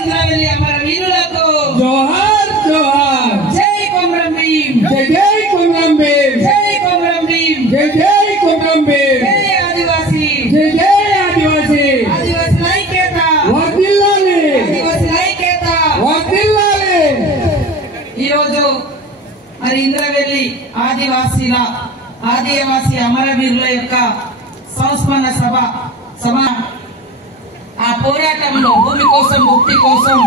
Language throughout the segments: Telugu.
ఇంద్రవెల్లి అమర వీరులకు జోహార్ జోహార్. జై కొమరం భీం, జై జై కొమరం భీం, జై కొమరం భీం, జై జై కొమరం భీం, జై ఆదివాసీ, జై జై ఆదివాసీ. ఆదివాసీ ఐక్యత, వర్ధిల్లాలి, ఆదివాసీ ఐక్యత. వర్ధిల్లాలి. ఈరోజు మరి ఇంద్రవెల్లి ఆదివాసీ అమరవీరుల యొక్క సంస్మరణ సభ ఆ పోరాటంలో భూమి కోసం ముక్తి కోసం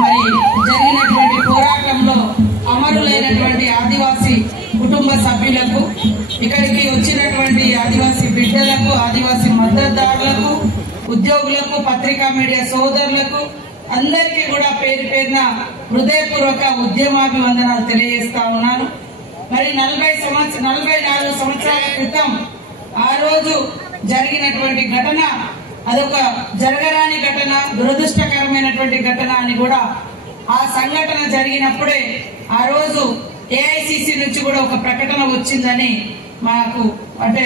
మరి జరిగినటువంటి పోరాటంలో అమరులైనటువంటి ఆదివాసీ కుటుంబ సభ్యులకు, ఇక్కడికి వచ్చినటువంటి ఆదివాసీ బిడ్డలకు, ఆదివాసీ మద్దతుదారులకు, ఉద్యోగులకు, పత్రికా మీడియా సోదరులకు అందరికీ కూడా పేరు పేరున హృదయపూర్వక ఉద్యమాభివందనాలు తెలియజేస్తా ఉన్నాను. మరి 44 సంవత్సరాల క్రితం ఆ రోజు జరిగినటువంటి ఘటన అదొక జరగరాని ఘటన, దురదృష్టకరమైనటువంటి ఘటన అని కూడా ఆ సంఘటన జరిగినప్పుడే ఆ రోజు ఏఐసిసి నుంచి కూడా ఒక ప్రకటన వచ్చిందని మాకు అంటే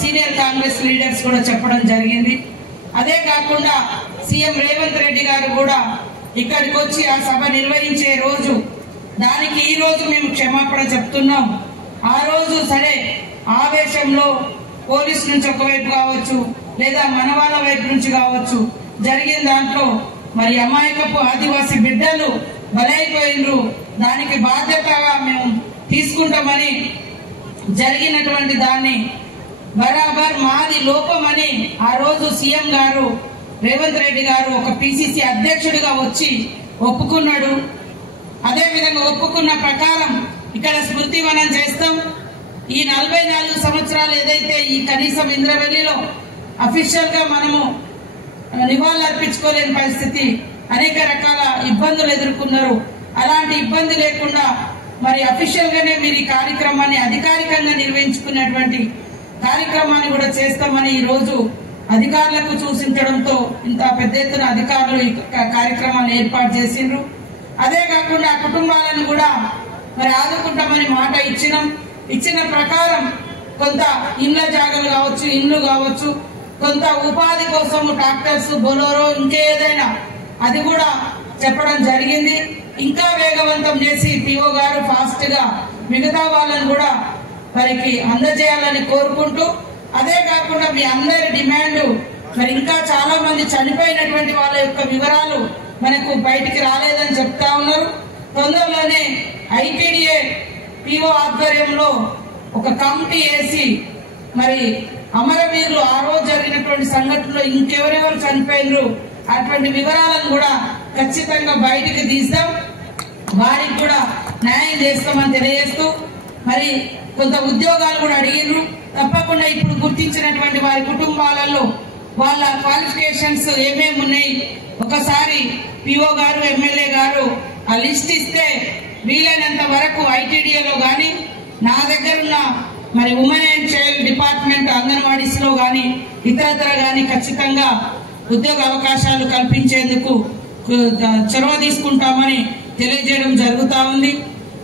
సీనియర్ కాంగ్రెస్ లీడర్స్ కూడా చెప్పడం జరిగింది. అదే కాకుండా సీఎం రేవంత్ రెడ్డి గారు కూడా ఇక్కడికి వచ్చి ఆ సభ నిర్వహించే రోజు దానికి ఈ రోజు మేము క్షమాపణ చెప్తున్నాం. ఆ రోజు సరే ఆవేశంలో పోలీసు నుంచి ఒకవైపు కావచ్చు లేదా మన వాళ్ళ వైపు నుంచి కావచ్చు జరిగిన దాంట్లో మరి అమాయకపు ఆదివాసీ బిడ్డలు బలైపోయినరు. దానికి బాధ్యతగా మేము తీసుకుంటామని జరిగినటువంటి దాన్ని బరాబర్ మాది లోపమని ఆ రోజు సీఎం గారు రేవంత్ రెడ్డి గారు ఒక పిసిసి అధ్యక్షుడిగా వచ్చి ఒప్పుకున్నాడు. అదే విధంగా ఒప్పుకున్న ప్రకారం ఇక్కడ స్మృతివనం చేస్తాం. ఈ 44 సంవత్సరాలు ఏదైతే ఈ కనీసం ఇంద్రవెల్లిలో అఫీషియల్ గా మనము నివాళులు అర్పించుకోలేని పరిస్థితి, అనేక రకాల ఇబ్బందులు ఎదుర్కొన్నారు. అలాంటి ఇబ్బంది లేకుండా మరి అఫీషియల్ గానే మీరు ఈ కార్యక్రమాన్ని అధికారికంగా నిర్వహించుకున్నటువంటి కార్యక్రమాన్ని కూడా చేస్తామని ఈ రోజు అధికారులకు సూచించడంతో ఇంత పెద్ద ఎత్తున అధికారులు ఈ కార్యక్రమాన్ని ఏర్పాటు చేసిండ్రు. అదే కాకుండా కుటుంబాలను కూడా మరి ఆదుకుంటామని మాట ఇచ్చిన ప్రకారం కొంత ఇళ్ల జాగాలు కావచ్చు, ఇండ్లు కావచ్చు, కొంత ఉపాధి కోసం ట్రాక్టర్స్, బొలోరో ఇంకేదైనా అది కూడా చెప్పడం జరిగింది. ఇంకా వేగవంతం చేసి పిఓ గారు ఫాస్ట్ గా మిగతా వాళ్ళని కూడా వారికి అందజేయాలని కోరుకుంటూ, అదే కాకుండా మీ అందరి డిమాండ్ మరి ఇంకా చాలా మంది చనిపోయినటువంటి వాళ్ళ యొక్క వివరాలు మనకు బయటికి రాలేదని చెప్తా ఉన్నారు. తొందరలోనే ఐటీడీఏ పిఓ ఆధ్వర్యంలో ఒక కమిటీ వేసి మరి అమరవీరులు ఆ రోజు జరిగినటువంటి సంఘటనలో ఇంకెవరెవరు చనిపోయినరు అటువంటి వివరాలను కూడా ఖచ్చితంగా బయటికి తీస్తాం, వారికి కూడా న్యాయం చేస్తామని తెలియజేస్తూ మరి కొంత ఉద్యోగాలు కూడా అడిగినారు. తప్పకుండా ఇప్పుడు గుర్తించినటువంటి వారి కుటుంబాలలో వాళ్ళ క్వాలిఫికేషన్స్ ఏమేమి ఉన్నాయి ఒకసారి పిఓ గారు, ఎమ్మెల్యే గారు ఆ లిస్ట్ ఇస్తే వీలైనంత వరకు ఐటీడీఏలో గాని, నా దగ్గరున్న మరి women and child department anganwadis లో గాని ఇతరత్ర గాని ఖచ్చితంగా ఉద్యోగ అవకాశాలు కల్పించేందుకు చొరవ తీసుకుంటామని తెలియజేయడం జరుగుతా ఉంది.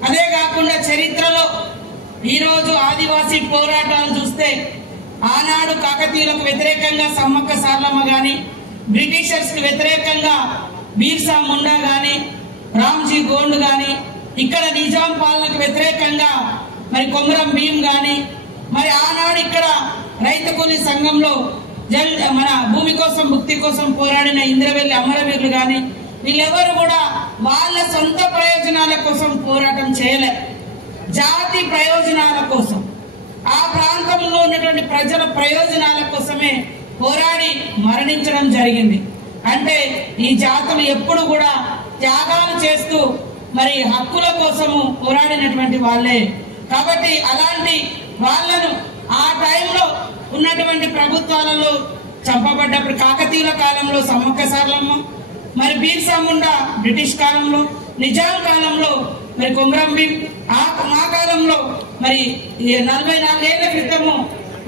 అదే కాకుండా చరిత్రలో ఈ రోజు ఆదివాసీ పోరాటాలు చూస్తే ఆనాడు కాకతీయులకు వ్యతిరేకంగా సమ్మక్క సారలమ్మ గాని, బ్రిటిషర్స్ కు వ్యతిరేకంగా బీర్సా ముండా గాని, రామ్జీ గోండ్ గాని, ఇక్కడ నిజాం పాలనకు వ్యతిరేకంగా మరి కొమరం భీం గాని, మరి ఆనాడు ఇక్కడ రైతు కూలీ సంఘంలో మన భూమి కోసం ముక్తి కోసం పోరాడిన ఇంద్రవెల్లి అమరవీరులు గాని, వీళ్ళెవరు కూడా వాళ్ళ సొంత ప్రయోజనాల కోసం పోరాటం చేయలేరు. జాతి ప్రయోజనాల కోసం, ఆ ప్రాంతంలో ఉన్నటువంటి ప్రజల ప్రయోజనాల కోసమే పోరాడి మరణించడం జరిగింది. అంటే ఈ జాతులు ఎప్పుడు కూడా త్యాగాలు చేస్తూ మరి హక్కుల కోసము పోరాడినటువంటి వాళ్ళే. కాబట్టి అలాంటి వాళ్ళను ఆ టైంలో ఉన్నటువంటి ప్రభుత్వాలలో చంపబడ్డప్పుడు కాకతీయుల కాలంలో సమ్మక్క సారలమ్మ, మరి బీర్సా ముండా బ్రిటిష్ కాలంలో, నిజాం కాలంలో మరి కొమరం భీం, మా కాలంలో మరి 44 ఏళ్ల క్రితము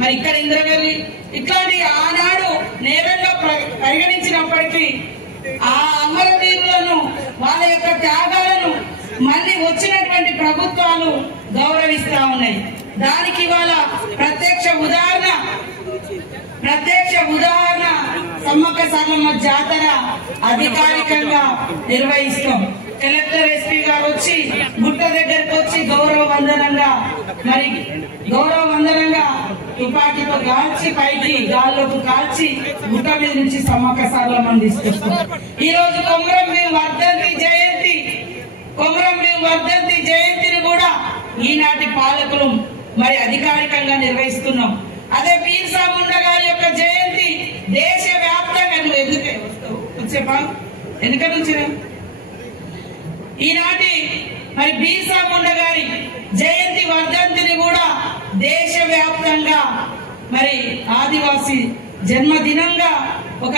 మరి ఇక్కడ ఇంద్రవెల్లి, ఇట్లాంటి ఆనాడు నేరంగా పరిగణించినప్పటికీ ఆ అమరవీరులను వాళ్ళ యొక్క త్యాగాలను మళ్ళీ వచ్చినటువంటి ప్రభుత్వాలు గౌరవిస్తా ఉన్నాయి. దానికి ఇవాళ ప్రత్యక్ష ఉదాహరణ ప్రత్యక్ష ఉదాహరణ సమ్మక్క సారలమ్మ జాతర అధికారికంగా నిర్వహిస్తాం. కలెక్టర్ ఎస్పీ గారు వచ్చి గుట్ట దగ్గరకు వచ్చి గౌరవ వందనంగా తుపాకీతో కాల్చి పైకి గాల్లోకి కాల్చి గుట్ట మీద నుంచి సమ్మక్క సారలమ్మని తీసుకొస్తాం. ఈ రోజు కొమరం భీం వర్ధంతి జయంతిని కూడా ఈనాటి పాలకులు మరి అధికారికంగా నిర్వహిస్తున్నాం. అదే బీర్సా ముండా గారి యొక్క జయంతి దేశ వ్యాప్తంగా ఈనాటి మరి బీర్సా ముండా గారి జయంతి వర్ధంతిని కూడా దేశ వ్యాప్తంగా మరి ఆదివాసీ జన్మదినంగా ఒక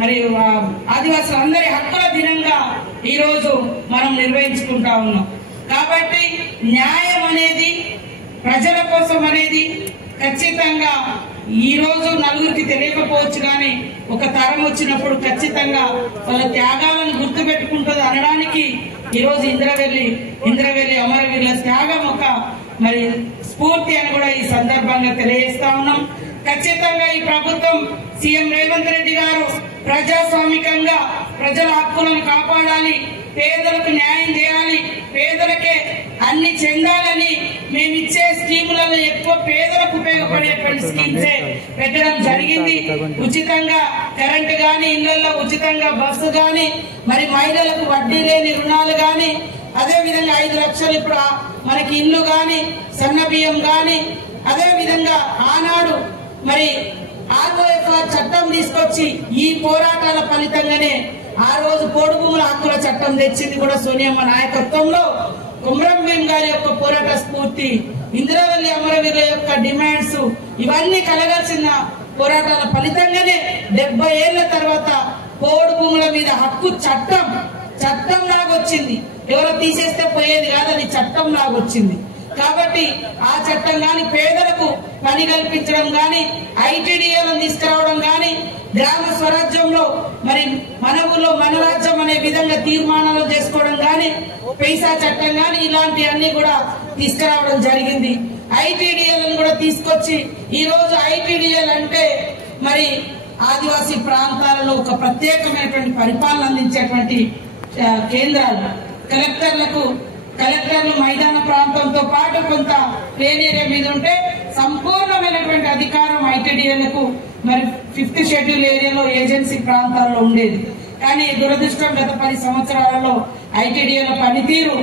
మరి ఆదివాసులందరి హక్కుల దినంగా ఈ రోజు మనం నిర్వహించుకుంటా ఉన్నాం. కాబట్టి న్యాయం అనేది ప్రజల కోసం అనేది ఖచ్చితంగా ఈ రోజు నలుగురికి తెలియకపోవచ్చు, కానీ ఒక తరం వచ్చినప్పుడు ఖచ్చితంగా వాళ్ళ త్యాగాలను గుర్తు పెట్టుకుంటుంది అనడానికి ఈ రోజు ఇంద్రవెల్లి అమరవీరుల త్యాగం ఒక మరి స్ఫూర్తి అని కూడా ఈ సందర్భంగా తెలియజేస్తా ఉన్నాం. ఖచ్చితంగా ఈ ప్రభుత్వం సీఎం రేవంత్ రెడ్డి గారు ప్రజాస్వామికంగా ప్రజల హక్కులను కాపాడాలి, పేదలకు న్యాయం చేయాలి, పేదలకే అన్ని చెందాలని మేమిచ్చే స్కీములలో ఎక్కువ పేదలకు ఉపయోగపడేటువంటి స్కీమ్సే పెట్టడం జరిగింది. ఉచితంగా కరెంటు గాని, ఇళ్లలో ఉచితంగా బస్సు గాని, మరి మహిళలకు వడ్డీ లేని రుణాలు గాని, అదే విధంగా 5 లక్షలు ఇప్పుడు మనకి ఇల్లు గాని, సన్న బియ్యం గాని, అదే విధంగా ఆనాడు మరి ఆర్ఓఎఫ్ఆర్ చట్టం తీసుకొచ్చి ఈ పోరాటాల ఫలితంగానే ఆ రోజు పోడు భూముల హక్కుల చట్టం తెచ్చింది కూడా సోనియమ్మ నాయకత్వంలో. కొమరం భీం గారి యొక్క పోరాట స్ఫూర్తి, ఇంద్రవెల్లి అమరవీరుల యొక్క డిమాండ్స్ ఇవన్నీ కలగాల్సిన పోరాటాల ఫలితంగానే 70 ఏళ్ల తర్వాత పోడు భూముల మీద హక్కు చట్టం లాగొచ్చింది. ఎవరో తీసేస్తే పోయేది కాదని చట్టం లాగొచ్చింది. కాబట్టి ఆ చట్టం గాని, పేదలకు పని కల్పించడం గాని, ఐటీడీఏలను తీసుకురావడం గాని, గ్రామ స్వరాజ్యంలో మరి మన ఊళ్ళో మన రాజ్యం అనే విధంగా తీర్మానాలు చేసుకోవడం గాని, పైసా చట్టం గాని, ఇలాంటి అన్ని కూడా తీసుకురావడం జరిగింది. ఐటీడీఏలను కూడా తీసుకొచ్చి ఈ రోజు ఐటీడీఏలు అంటే మరి ఆదివాసీ ప్రాంతాలలో ఒక ప్రత్యేకమైనటువంటి పరిపాలన అందించేటువంటి కేంద్రాలు. కలెక్టర్లు మైదాన ప్రాంతంతో పాటు కొంత ప్లేన్ ఏరియా మీద ఉంటే సంపూర్ణమైనటువంటి అధికారం ఐటీడీఏలకు మరి 5th షెడ్యూల్ ఏరియాలో ఏజెన్సీ ప్రాంతాల్లో ఉండేది. కానీ దురదృష్టం గత 10 సంవత్సరాలలో ఐటీడీఏల పనితీరు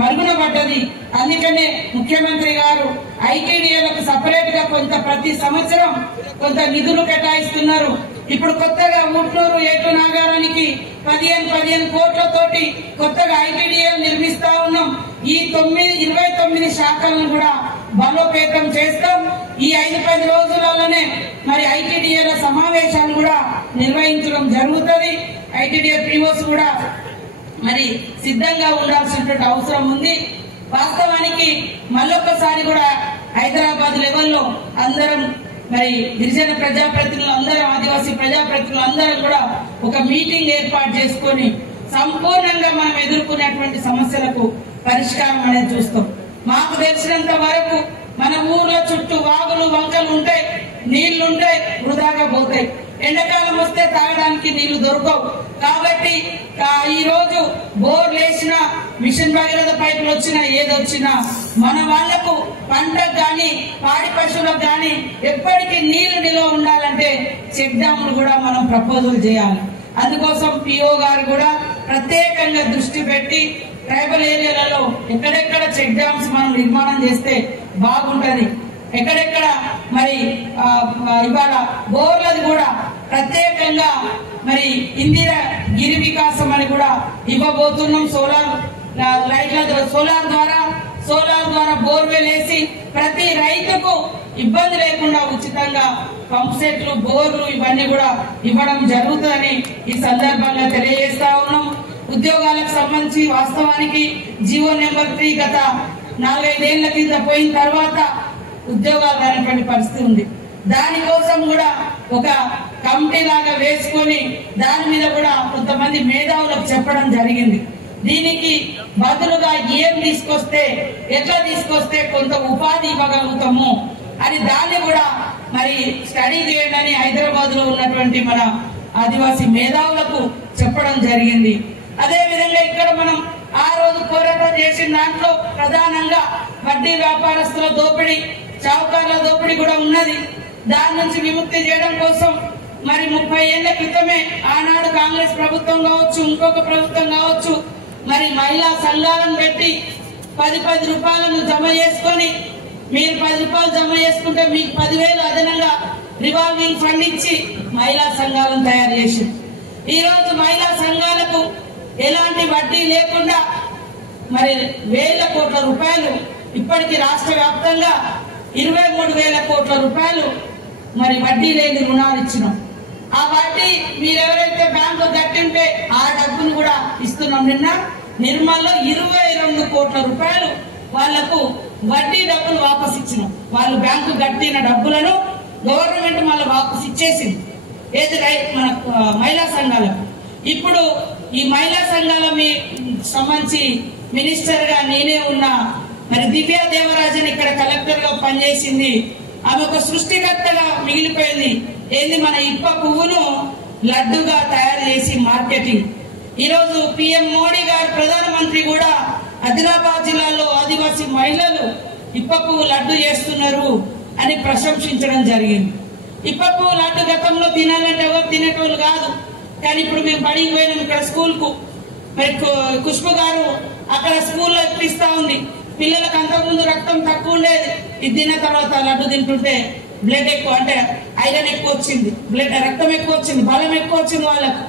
మరుగున పడ్డది. అందుకనే ముఖ్యమంత్రి గారు ఐటీడీఏలకు సపరేట్ గా ప్రతి సంవత్సరం కొంత నిధులు కేటాయిస్తున్నారు. ఇప్పుడు కొత్తగా ఊట్నూరు ఏటు నాగారానికి 15 కోట్లతోటి కొత్తగా ఐటీడీఏలు నిర్మిస్తా ఉన్నాం. ఈ 29 శాఖలను కూడా బలోపేతం చేస్తాం. ఈ 5-10 రోజులలోనే మరి ఐటీడీఏల సమావేశాలు కూడా నిర్వహించడం జరుగుతుంది. ఐటీడీఏ పీఓస్ కూడా మరి సిద్ధంగా ఉండాల్సినటువంటి అవసరం ఉంది. వాస్తవానికి మళ్ళొక్కసారి కూడా హైదరాబాద్ లెవెల్లో అందరం మరి గిరిజన ప్రజాప్రతినిధులు అందరం, ఆదివాసీ ప్రజాప్రతినిధులు అందరం కూడా ఒక మీటింగ్ ఏర్పాటు చేసుకొని సంపూర్ణంగా మనం ఎదుర్కొనేటువంటి సమస్యలకు పరిష్కారం అనేది చూస్తాం. మాకు తెలిసినంత వరకు మన ఊర్ల చుట్టూ వాగులు వంకలు ఉంటాయి, నీళ్లుంటాయి, వృధాగా పోతాయి. ఎండాకాలం వస్తే తాగడానికి నీళ్లు దొరకవు. కాబట్టి ఈ రోజు బోర్లు వేసినా, మిషన్ భగీరథ పైపులు వచ్చినా, ఏదొచ్చినా మన వాళ్లకు పంటకు గాని, పాడి పశువులకు గాని ఎప్పటికీ నీళ్లు నిల్వ ఉండాలంటే చెక్ డ్యాములు కూడా మనం ప్రపోజల్ చేయాలి. అందుకోసం పిఓ గారు కూడా ప్రత్యేకంగా దృష్టి పెట్టి ట్రైబల్ ఏరియాలలో ఎక్కడెక్కడ చెక్ డ్యామ్స్ మనం నిర్మాణం చేస్తే బాగుంటది, ఎక్కడెక్కడ మరి ఇవాళ బోర్లది కూడా ప్రత్యేకంగా మరి ఇందిరా గిరి వికాసం అని కూడా ఇవ్వబోతున్నాం. సోలార్ ద్వారా బోర్వెల్ వేసి ప్రతి రైతుకు ఇబ్బంది లేకుండా ఉచితంగా పంప్ సెట్లు, బోర్లు ఇవన్నీ కూడా ఇవ్వడం జరుగుతుందని ఈ సందర్భంగా తెలియజేస్తా ఉన్నాం. ఉద్యోగాలకు సంబంధించి వాస్తవానికి జీవో నెంబర్ 3 గత 4-5 ఏళ్ల కింద పోయిన తర్వాత ఉద్యోగాలు రానటువంటి పరిస్థితి ఉంది. దానికోసం కూడా ఒక కమిటీ లాగా వేసుకొని దాని మీద కూడా కొంతమంది మేధావులకు చెప్పడం జరిగింది. దీనికి బదులుగా ఏం తీసుకొస్తే, ఎట్లా తీసుకొస్తే కొంత ఉపాధి ఇవ్వగలుగుతాము అని దాన్ని కూడా మరి స్టడీ చేయండి అని హైదరాబాద్ లో ఉన్నటువంటి మన ఆదివాసీ మేధావులకు చెప్పడం జరిగింది. అదే విధంగా ఇక్కడ మనం ఆ రోజు పోరాటం చేసిన దాంట్లో ప్రధానంగా వడ్డీ వ్యాపారస్తుల దోపిడీ, చౌకార్ల దోపిడీ కూడా ఉన్నది. దాని నుంచి విముక్తి చేయడం కోసం మరి 30 ఏళ్ల క్రితమే ఆనాడు కాంగ్రెస్ ప్రభుత్వం కావచ్చు, ఇంకొక ప్రభుత్వం కావచ్చు, మరి మహిళా సంఘాలను పెట్టి 10 రూపాయలను జమ చేసుకొని, మీరు 10 రూపాయలు జమ చేసుకుంటే మీకు 10,000 అదనంగా రివాల్వింగ్ ఫండ్ ఇచ్చి మహిళా సంఘాలను తయారు చేసింది. ఈ రోజు మహిళా సంఘాలకు ఎలాంటి వడ్డీ లేకుండా మరి వేల కోట్ల రూపాయలు ఇప్పటికి రాష్ట్ర వ్యాప్తంగా 23,000 కోట్ల రూపాయలు మరి వడ్డీ లేని రుణాలు ఇచ్చినాం. ఆ వడ్డీ మీరెవరైతే బ్యాంకు కట్టింటే ఆ డబ్బును కూడా ఇస్తున్నాం. నిన్న నిర్మల్లో 22 కోట్ల రూపాయలు వాళ్లకు వడ్డీ డబ్బులు వాపస్ ఇచ్చినాం. వాళ్ళు బ్యాంకు కట్టిన డబ్బులను గవర్నమెంట్ మళ్ళీ వాపస్ ఇచ్చేసింది ఏది మన మహిళా సంఘాలకు. ఇప్పుడు ఈ మహిళా సంఘాల సంబంధించి మినిస్టర్ గా నేనే ఉన్నా. మరి దివ్యా దేవరాజన్ ఇక్కడ కలెక్టర్ గా పనిచేసింది. ఆమె ఒక సృష్టికర్తగా మిగిలిపోయింది. ఏంది మన ఇప్ప పువ్వును లడ్డుగా తయారు చేసి మార్కెటింగ్. ఈ రోజు పిఎం మోడీ గారు ప్రధానమంత్రి కూడా ఆదిలాబాద్ జిల్లాలో ఆదివాసీ మహిళలు ఇప్ప పువ్వు లడ్డు చేస్తున్నారు అని ప్రశంసించడం జరిగింది. ఇప్ప పువ్వు లడ్డు గతంలో తినాలంటే ఎవరు తినేటోళ్ళు కాదు. కానీ ఇప్పుడు మేము బడికి పోయినాం ఇక్కడ స్కూల్ కు. మరి ఖుష్బు గారు అక్కడ స్కూల్లో ఇప్పిస్తా ఉంది. పిల్లలకు అంతకుముందు రక్తం తక్కువ ఉండేది. ఇది తిన్న తర్వాత లడ్డు తింటుంటే బ్లడ్ ఎక్కువ, అంటే ఐరన్ ఎక్కువ వచ్చింది, బ్లడ్ రక్తం ఎక్కువ వచ్చింది, బలం ఎక్కువ వచ్చింది వాళ్ళకు.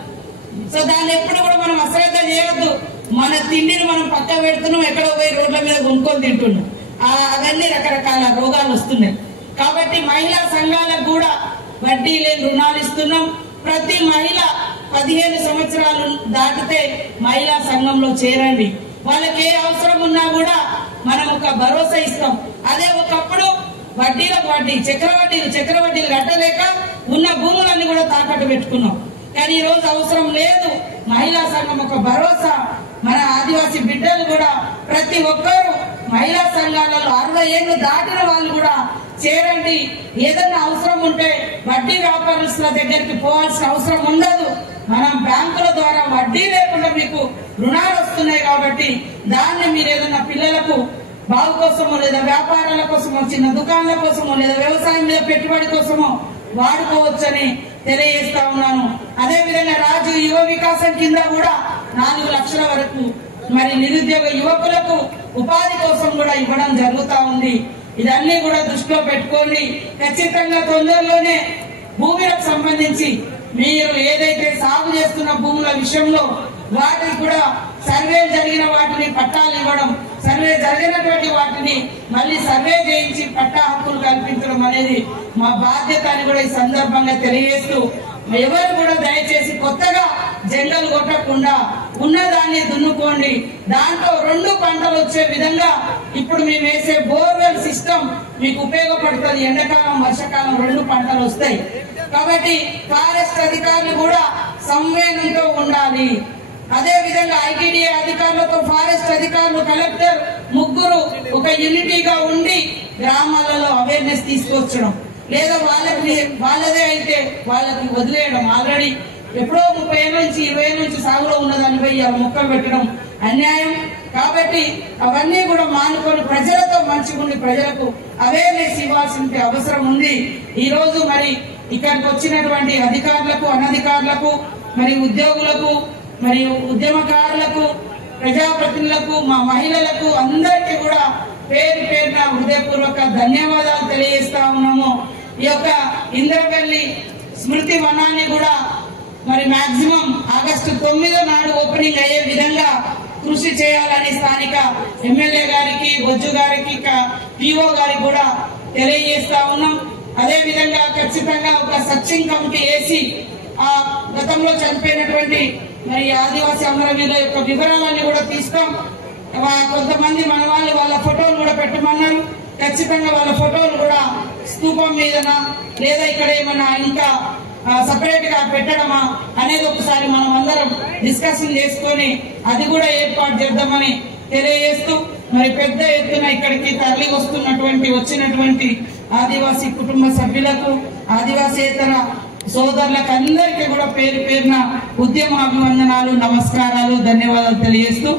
సో దాన్ని ఎప్పుడు కూడా మనం అశ్రద్ధ చేయొద్దు. మన తిండిని మనం పక్క పెడుతున్నాం, ఎక్కడో పోయి రోడ్ల మీద కొనుక్కొని తింటున్నాం. అవన్నీ రకరకాల రోగాలు వస్తున్నాయి. కాబట్టి మహిళా సంఘాలకు కూడా వడ్డీ లేని రుణాలు ఇస్తున్నాం. ప్రతి మహిళ 15 సంవత్సరాలు దాటితే మహిళా సంఘంలో చేరండి. వాళ్ళకి ఏ అవసరం ఉన్నా కూడా మనం ఒక భరోసా ఇస్తాం. అదే ఒకప్పుడు వడ్డీలకు వడ్డీ, చక్రవడ్డీలు కట్టలేక ఉన్న భూములన్నీ కూడా తాకట్టు పెట్టుకున్నాం. కానీ ఈ రోజు అవసరం లేదు. మహిళా సంఘం ఒక భరోసా. మన ఆదివాసీ బిడ్డలు కూడా ప్రతి ఒక్కరూ మహిళా సంఘాలలో 60 ఏళ్లు దాటిన వాళ్ళు కూడా చేరండి. ఏదన్నా అవసరం ఉంటే వడ్డీ వ్యాపారస్తుల దగ్గరికి పోవాల్సిన అవసరం ఉండదు. మనం బ్యాంకుల ద్వారా వడ్డీ లేకుండా మీకు రుణాలు వస్తున్నాయి కాబట్టి దాన్ని మీరు ఏదన్నా పిల్లలకు బాగు కోసమో, లేదా వ్యాపారాల కోసమో, చిన్న దుకాణాల కోసమో, లేదా వ్యవసాయం మీద పెట్టుబడి కోసమో వాడుకోవచ్చని తెలియజేస్తా ఉన్నాను. అదే విధంగా రాజు యువ వికాసం కింద కూడా 4 లక్షల వరకు మరి నిరుద్యోగ యువకులకు ఉపాధి కోసం కూడా ఇవ్వడం జరుగుతా ఉంది. ఇదన్నీ కూడా దృష్టిలో పెట్టుకోండి. ఖచ్చితంగా తొందరలోనే భూములకు సంబంధించి మీరు ఏదైతే సాగు చేస్తున్న భూముల విషయంలో వాటికి కూడా సర్వే జరిగిన వాటిని పట్టాలు ఇవ్వడం, సర్వే జరిగినటువంటి వాటిని మళ్ళీ సర్వే చేయించి పట్టా హక్కులు కల్పించడం అనేది మా బాధ్యత అని కూడా ఈ సందర్భంగా తెలియజేస్తూ, ఎవరు కూడా దయచేసి కొత్తగా జంగలు కొట్టకుండా ఉన్నదాన్ని దున్నుకోండి. దాంట్లో 2 పంటలు వచ్చే విధంగా ఇప్పుడు మేము వేసే బోర్వెల్ సిస్టమ్ మీకు ఉపయోగపడుతుంది. ఎండాకాలం, వర్షాకాలం 2 పంటలు వస్తాయి. కాబట్టి ఫారెస్ట్ అధికారులు కూడా సంవేదనతో ఉండాలి. అదే విధంగా ఐటీడీఏ అధికారులతో ఫారెస్ట్ అధికారులు, కలెక్టర్ ముగ్గురు ఒక యూనిటీగా ఉండి గ్రామాలలో అవేర్నెస్ తీసుకొచ్చడం, లేదా వాళ్ళదే అయితే వాళ్ళకి వదిలేయడం. ఆల్రెడీ ఎప్పుడో 30 ఏళ్ళ నుంచి 20 ఏళ్ళ నుంచి సాగులో ఉన్నదాన్ని పోయి మొక్కలు పెట్టడం అన్యాయం. కాబట్టి అవన్నీ కూడా మానుకొని ప్రజలతో మంచిగుండి ప్రజలకు అవేర్నెస్ ఇవ్వాల్సిన అవసరం ఉంది. ఈ రోజు మరి ఇక్కడికి వచ్చినటువంటి అధికారులకు, అనధికారులకు, మరి ఉద్యోగులకు, మరియు ఉద్యమకారులకు, ప్రజాప్రతినిధులకు, మా మహిళలకు అందరికీ కూడా పేరు పేరున హృదయపూర్వక ధన్యవాదాలు తెలియజేస్తా ఉన్నాము. ఈ యొక్క ఇంద్రవెల్లి స్మృతి వనాన్ని కూడా మరి మాక్సిమం ఆగస్టు 9 నాడు ఓపెనింగ్ అయ్యే విధంగా కృషి చేయాలని స్థానిక ఎమ్మెల్యే గారికి, బొజ్జు గారికి, పిఓ గారికి కూడా తెలియజేస్తా ఉన్నాం. అదే విధంగా ఖచ్చితంగా ఒక సర్చింగ్ కమిటీ వేసి ఆ గతంలో చనిపోయినటువంటి మరి ఆదివాసీ అమరవీరుల యొక్క వివరాలన్నీ కూడా తీస్తాం. కొంతమంది మన వాళ్ళు వాళ్ళ ఫోటోలు కూడా పెట్టమన్నారు. ఖచ్చితంగా వాళ్ళ ఫోటోలు కూడా స్తూపం మీదనా లేదా ఇక్కడ ఏమన్నా ఇంకా సపరేట్ గా పెట్టడమా అనేది ఒకసారి మనం అందరం డిస్కషన్ చేసుకొని అది కూడా ఏర్పాటు చేద్దామని తెలియజేస్తూ, మరి పెద్ద ఎత్తున ఇక్కడికి తరలి వచ్చినటువంటి ఆదివాసీ కుటుంబ సభ్యులకు ఆదివాసేతర సోదరులకు అందరికీ కూడా పేరు పేరున ఉద్యమ అభివందనాలు, నమస్కారాలు, ధన్యవాదాలు తెలియజేస్తూ